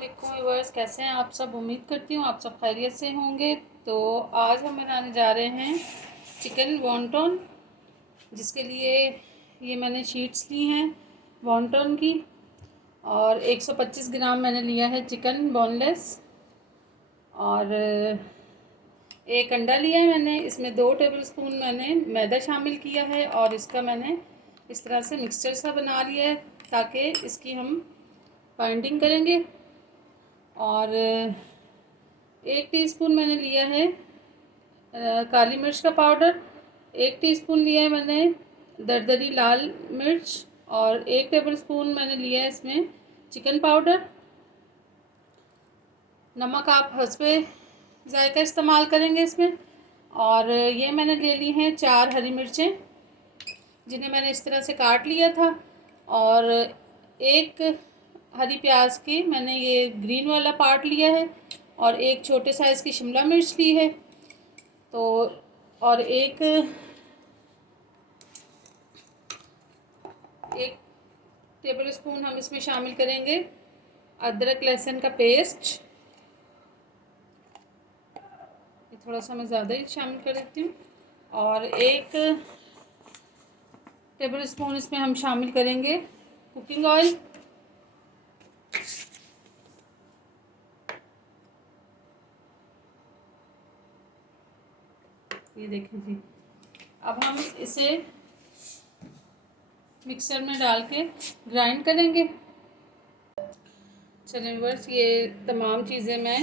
वालेकुम व्यूअर्स, कैसे हैं आप सब। उम्मीद करती हूँ आप सब खैरियत से होंगे। तो आज हम बनाने जा रहे हैं चिकन वॉन्टन, जिसके लिए ये मैंने शीट्स ली हैं वॉन्टन की, और 125 ग्राम मैंने लिया है चिकन बोनलेस, और एक अंडा लिया है मैंने। इसमें 2 टेबलस्पून मैंने मैदा शामिल किया है, और इसका मैंने इस तरह से मिक्सचर सा बना लिया है ताकि इसकी हम बाइंडिंग करेंगे। और 1 टीस्पून मैंने लिया है काली मिर्च का पाउडर, 1 टीस्पून लिया है मैंने दरदरी लाल मिर्च, और 1 टेबलस्पून मैंने लिया है इसमें चिकन पाउडर। नमक आप हस्बे जायका इस्तेमाल करेंगे इसमें। और ये मैंने ले ली हैं 4 हरी मिर्चें, जिन्हें मैंने इस तरह से काट लिया था, और 1 हरी प्याज की मैंने ये ग्रीन वाला पार्ट लिया है, और 1 छोटे साइज़ की शिमला मिर्च ली है। तो और एक टेबलस्पून हम इसमें शामिल करेंगे अदरक लहसुन का पेस्ट। ये थोड़ा सा मैं ज़्यादा ही शामिल कर देती हूँ। और 1 टेबलस्पून इसमें हम शामिल करेंगे कुकिंग ऑयल। ये देखें जी। अब हम इसे मिक्सर में डाल के ग्राइंड करेंगे। चलिए बस, ये तमाम चीज़ें मैं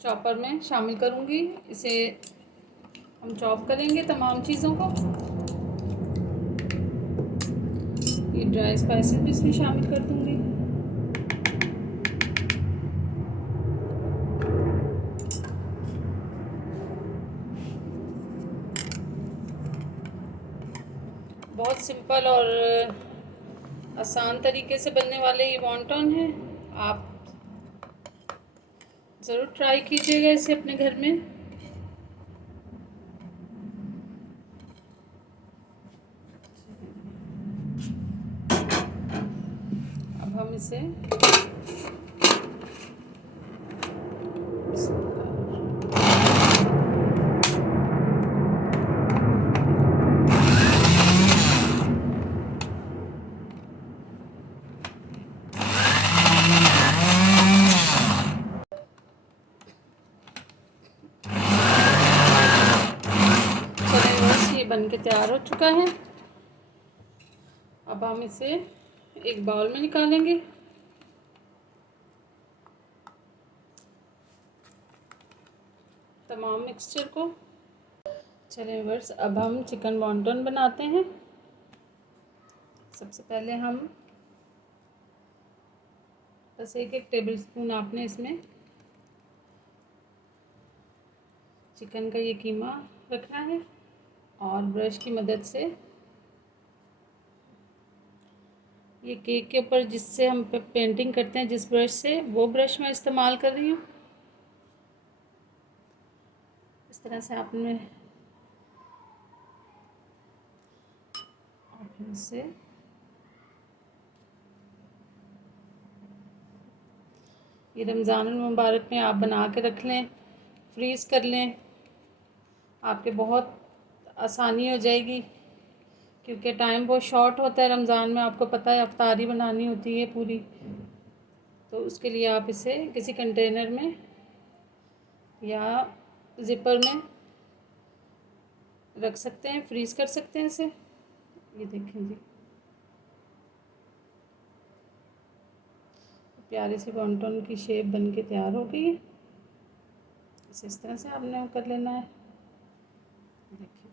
चॉपर में शामिल करूँगी। इसे हम चॉप करेंगे तमाम चीज़ों को। ये ड्राई स्पाइसेस भी इसमें शामिल कर दूँगी। बहुत सिंपल और आसान तरीके से बनने वाले ये वॉन्टन है। आप ज़रूर ट्राई कीजिएगा इसे अपने घर में। अब हम इसे ये बन के तैयार हो चुका है। अब हम इसे एक बाउल में निकालेंगे। तमाम मिक्सचर को। चलिए व्यूअर्स, अब हम चिकन वॉन्टन बनाते हैं। सबसे पहले हम बस 1 टेबलस्पून आपने इसमें चिकन का ये कीमा रखना है, और ब्रश की मदद से ये केक के ऊपर जिससे हम पेंटिंग करते हैं, जिस ब्रश से, वो ब्रश मैं इस्तेमाल कर रही हूँ। इस तरह से आपने इसे ये रमज़ान मुबारक में आप बना के रख लें, फ्रीज़ कर लें, आपके बहुत आसानी हो जाएगी। क्योंकि टाइम बहुत शॉर्ट होता है रमज़ान में, आपको पता है अफ्तारी बनानी होती है पूरी। तो उसके लिए आप इसे किसी कंटेनर में या ज़िपर में रख सकते हैं, फ्रीज़ कर सकते हैं इसे। ये देखें जी, प्यारी सी वॉन्टन की शेप बन के तैयार हो गई है। इसे इस तरह से आपने कर लेना है। देखिए,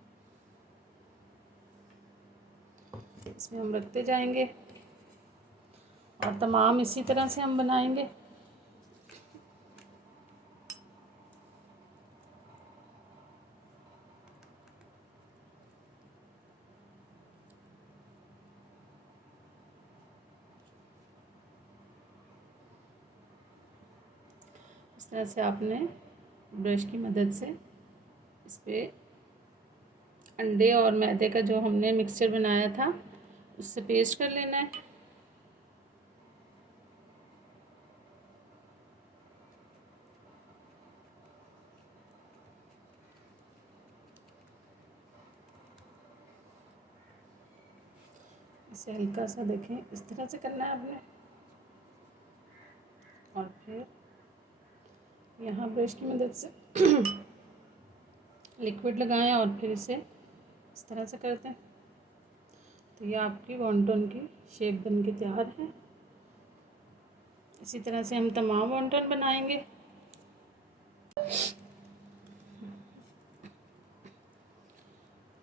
इसमें हम रखते जाएंगे और तमाम इसी तरह से हम बनाएंगे। इस तरह से आपने ब्रश की मदद से इस पर अंडे और मैदे का जो हमने मिक्सचर बनाया था उससे पेस्ट कर लेना है। इसे हल्का सा देखें इस तरह से करना है आपने, और फिर यहाँ ब्रश की मदद से लिक्विड लगाएं और फिर इसे इस तरह से करते हैं। तो ये आपकी वॉन्टन की शेप बन के तैयार है। इसी तरह से हम तमाम वॉन्टन बनाएंगे।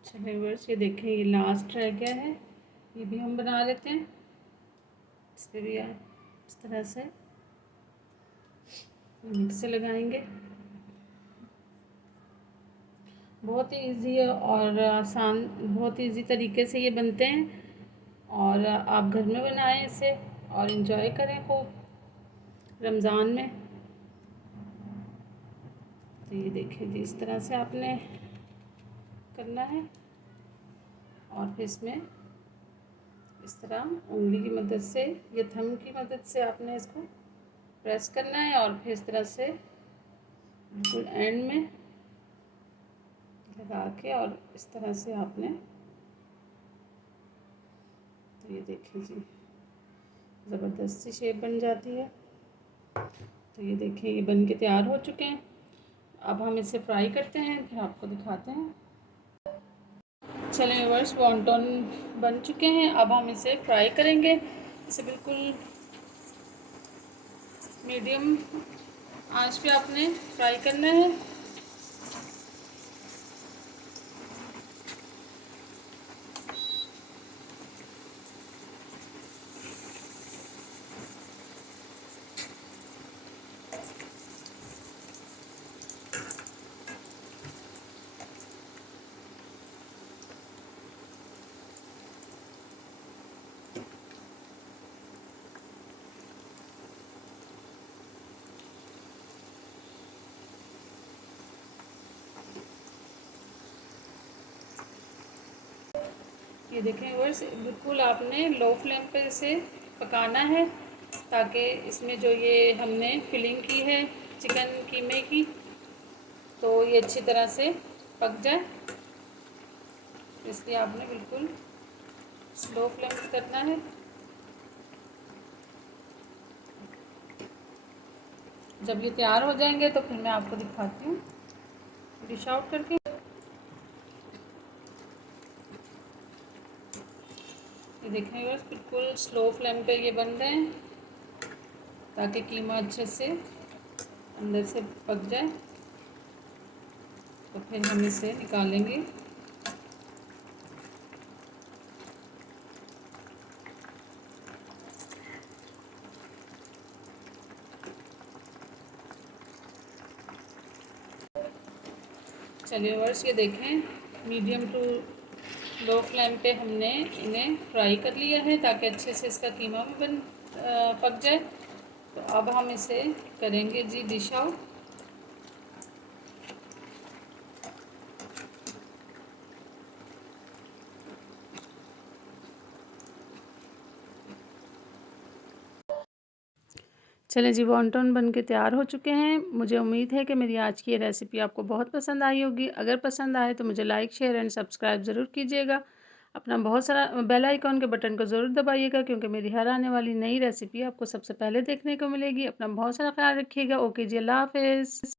चलिए व्यूअर्स, ये देखें ये लास्ट रह गया है, ये भी हम बना लेते हैं। इस पर भी इस तरह से मिक्स से लगाएंगे। बहुत ही इजी है और आसान, बहुत ही इजी तरीके से ये बनते हैं, और आप घर में बनाएं इसे और इन्जॉय करें खूब रमज़ान में। तो ये देखिए जी, इस तरह से आपने करना है, और फिर इसमें इस तरह उंगली की मदद से या थंब की मदद से आपने इसको प्रेस करना है, और फिर इस तरह से बिल्कुल एंड में लगा के और इस तरह से आपने, तो ये देखिए जी ज़बरदस्त सी शेप बन जाती है। तो ये देखिए ये बन के तैयार हो चुके हैं। अब हम इसे फ्राई करते हैं, फिर आपको दिखाते हैं। चलें व्यूअर्स, वॉन्टन बन चुके हैं। अब हम इसे फ्राई करेंगे। इसे बिल्कुल मीडियम आंच पे आपने फ्राई करना है। ये देखें व्यूअर्स, बिल्कुल आपने लो फ्लेम पे इसे पकाना है, ताकि इसमें जो ये हमने फिलिंग की है चिकन कीमे की, तो ये अच्छी तरह से पक जाए। इसलिए आपने बिल्कुल स्लो फ्लेम पे करना है। जब ये तैयार हो जाएंगे तो फिर मैं आपको दिखाती हूँ डिश आउट करके। ये देखें बस बिल्कुल स्लो फ्लेम पे ये बन रहे हैं, ताकि कीमा अच्छे से अंदर से पक जाए। तो फिर हम इसे निकालेंगे। चलिए व्यूअर्स, ये देखें मीडियम टू लो फ्लेम पे हमने इन्हें फ्राई कर लिया है, ताकि अच्छे से इसका कीमा भी पक जाए। तो अब हम इसे करेंगे जी डिश आउट। चलें जी, वॉन्टन बन के तैयार हो चुके हैं। मुझे उम्मीद है कि मेरी आज की ये रेसिपी आपको बहुत पसंद आई होगी। अगर पसंद आए तो मुझे लाइक शेयर एंड सब्सक्राइब ज़रूर कीजिएगा। अपना बहुत सारा बेल आइकॉन के बटन को ज़रूर दबाइएगा, क्योंकि मेरी हर आने वाली नई रेसिपी आपको सबसे पहले देखने को मिलेगी। अपना बहुत सारा ख्याल रखिएगा। ओके जी, अल्लाह हाफ़िज़।